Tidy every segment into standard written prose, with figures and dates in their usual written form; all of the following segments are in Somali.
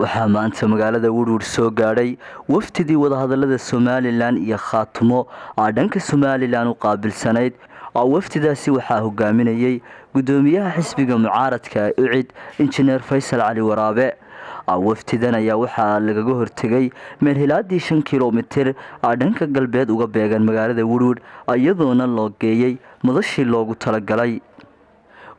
waxaa maanta magaalada Woodward soo gaadhay wafdidii wadahadalada Somaliland iyo Khaatumo dhanka Somaliland u qaabilsanayd. wafdidaasi waxaa hogaaminayay gudoomiyaha xisbiga mucaaradka UCID Engineer Faysal Cali Waraabe. wafdidan ayaa waxaa lagaga hortagay meel hilaadii 5 kiiloomitir dhanka galbeed uga beegan magaalada Woodward iyadoona loo geeyay madashii loogu talagalay.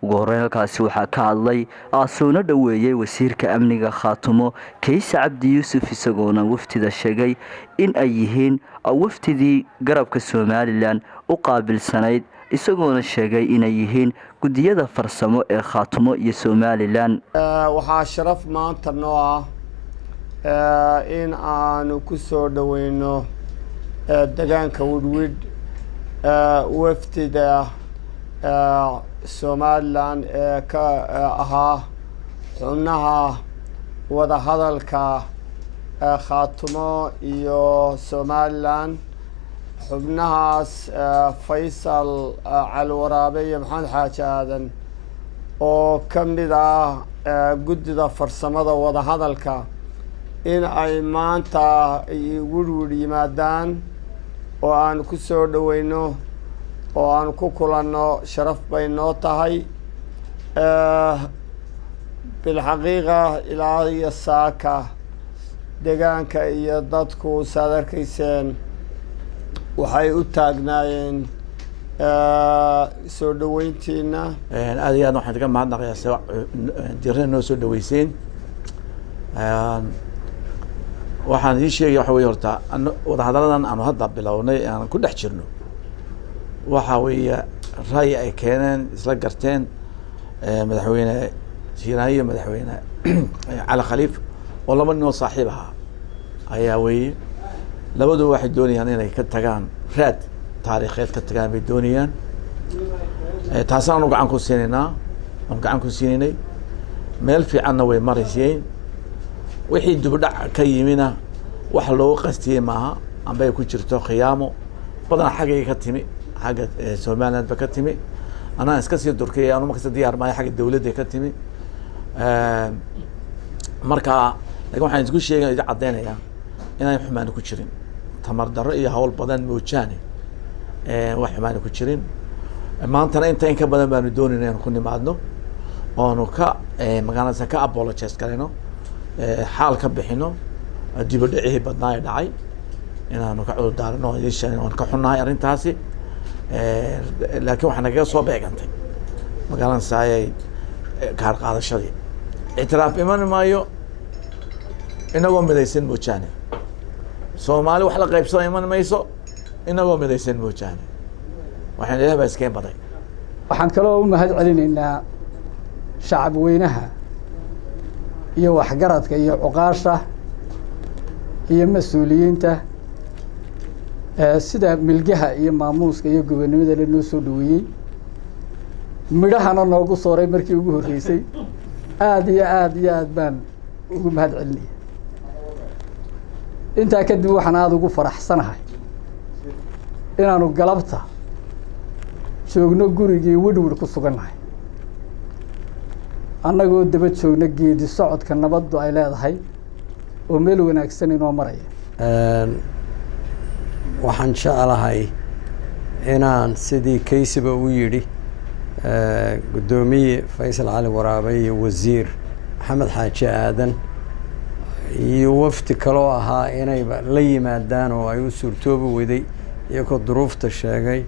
ugu horeyn halkaasi waxaa ka hadlay aasuuna dhaweeyay wasiirka amniga Khaatumo Kays Cabdi Yuusuf isagoona wafdida sheegay in ay yihiin wafdidii garabka Somaliland u qaabilsanayd isagoona sheegay in ay yihiin gudiyada farsamo ee Khaatumo iyo Somaliland. waxaa sharaf maanta noo ah in aanu ku soo dhaweyno deegaanka Woodward wafdida Somaliland ka ahaa xubnaha wada hadalka Khaatumo iyo Somaliland. xubnahaas Faysal Cali Waraabe iyo Maxamed Xaaji Aadan oo ka mid ah gudida farsamada wada hadalka in ay maanta Woodward yimaadaan oo aan ku soo dhaweyno oo aan ku kulanno sharaf bay noo tahay. bilxaqiiqa ilaa iyo saaka deegaanka iyo dadku saad arkayseen waxay u taagnaayeen soo dhaweyntiina. aad iyo aad waxaan kaga mahadnaqayaa diirada noo soo dhaweyseen. waxaan idin sheegaya waxa weeye horta wadahadaladan aanu hadda bilownay aan ku dhex jirno waxa weeye ra'yi ay keeneen isla garteen madaxweyne Shiinaay iyo madaxweyne Cali Khaliif oo laba nin oo saaxiib ah ayaa weeye labadu waxay doonayaan inay ka tagaan raad taariikheed ka tagaan bay doonayaan. taasaan gacan ku siinayna gacan ku siinay meel fiicanna way marayseen. wixii dibdhac ka yimina wax loo qastiyay maaha amba ay ku jirto khiyaamo badan xagay ka timi xagga Somaliland ba ka timi ana iska sii durkay aanu markaa diyaar maahay xagga dawladda ka timi. marka laakiin waxaan isku sheegay cadeynaya inay xumaan ku jirin tamar darro iyo hawl badan moojaane wax xumaan ku jirin. maantana inta in ka badan baanu doonaynaa inaan ku nimaadno oonu ka magaalada ka apologize karayno xaal ka bixino dib u dhacii badnaa ee dhacay inaanu ka cudur daarno yeeshaan oo ka xunnahay arrintaasi. laakiin waxaan naga soo beegantay magaalada saayay gaar qaadashadii itiraaf iman maayo inagoo midaysan moojaane. Soomaali wax la qaybsan iman mayso inagoo midaysan moojaane. waxaan ilaahay baa iskeen baday. waxaan kaloo u mahad celinaynaa shacab weynaha iyo waxgaradka iyo cuqaasha iyo mas'uuliyiinta sida milgaha iyo maamuuska iyo gobonimada la noo soo dhaweeyay midhahana noogu sooray markii ugu horeysay. aad iyo aad baan ugu mahad celinaya. intaa kadib waxaan aad ugu faraxsanahay inaanu galabta joogno gurigii Woodward ku sugannahay annagoo daba joogno geedi socodka nabaddu ay leedahay oo meel wanaagsan inoo maraya. waxaan jeclahay inaan sidii Kaysiba u yidhi gudoomiye Faysal Cali Waraabe iyo wasiir Maxamed Xaaji Aadan iyo wafdi kaloo ahaa inay la yimaadaan oo ay u suurtoobi waday iyagoo duruufta sheegay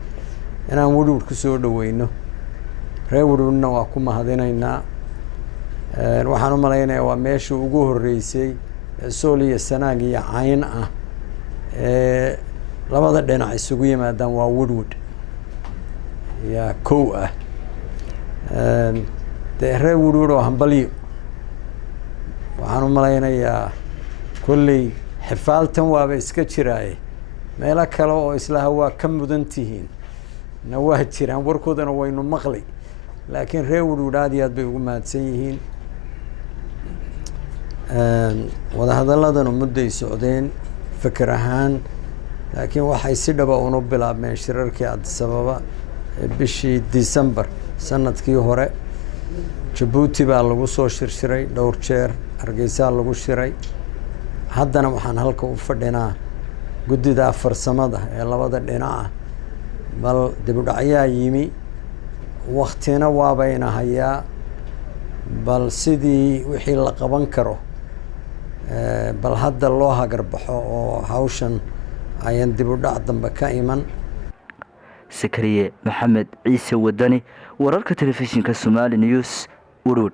inaan Woodward ku soo dhaweyno. reer Woodwardna waa ku mahadinaynaa. waxaan u malaynayaa waa meeshii ugu horeysay Sool iyo Sanaag iyo Cayn ah labada dhinac isugu yimaadaan waa Woodward yaa kow ah. reer Woodward oo hambalyo waxaan u malaynayaa kulley xifaaltan waaba iska jiraaye meelo kale oo islaha waa ka mudan tihiin na waa jiraan warkoodana waynu maqlay. laakiin reer Woodward aad iyo aad bay ugu mahadsan yihiin. wadahadaladanu mudday socdeen fikir ahaan laakiin waxay si dhaba una bilaabmeen shirarkii Addis Ababa bishii December sanadkii hore. Djibouti baa lagu soo shirshiray dhowr jeer hargeysaa lagu shiray haddana waxaan halka u fadhinaa guddida farsamada ee labada dhinaca bal dib u dhacyaa yimi waktina waabayna hayaa bal sidii wixii la qaban karo bal hadda loo hagarbaxo oo hawshan ayan dib u dhac dambe ka iman. Sakariye Maxamed Ciise Wadani, wararka telefishinka Somali News, Urud.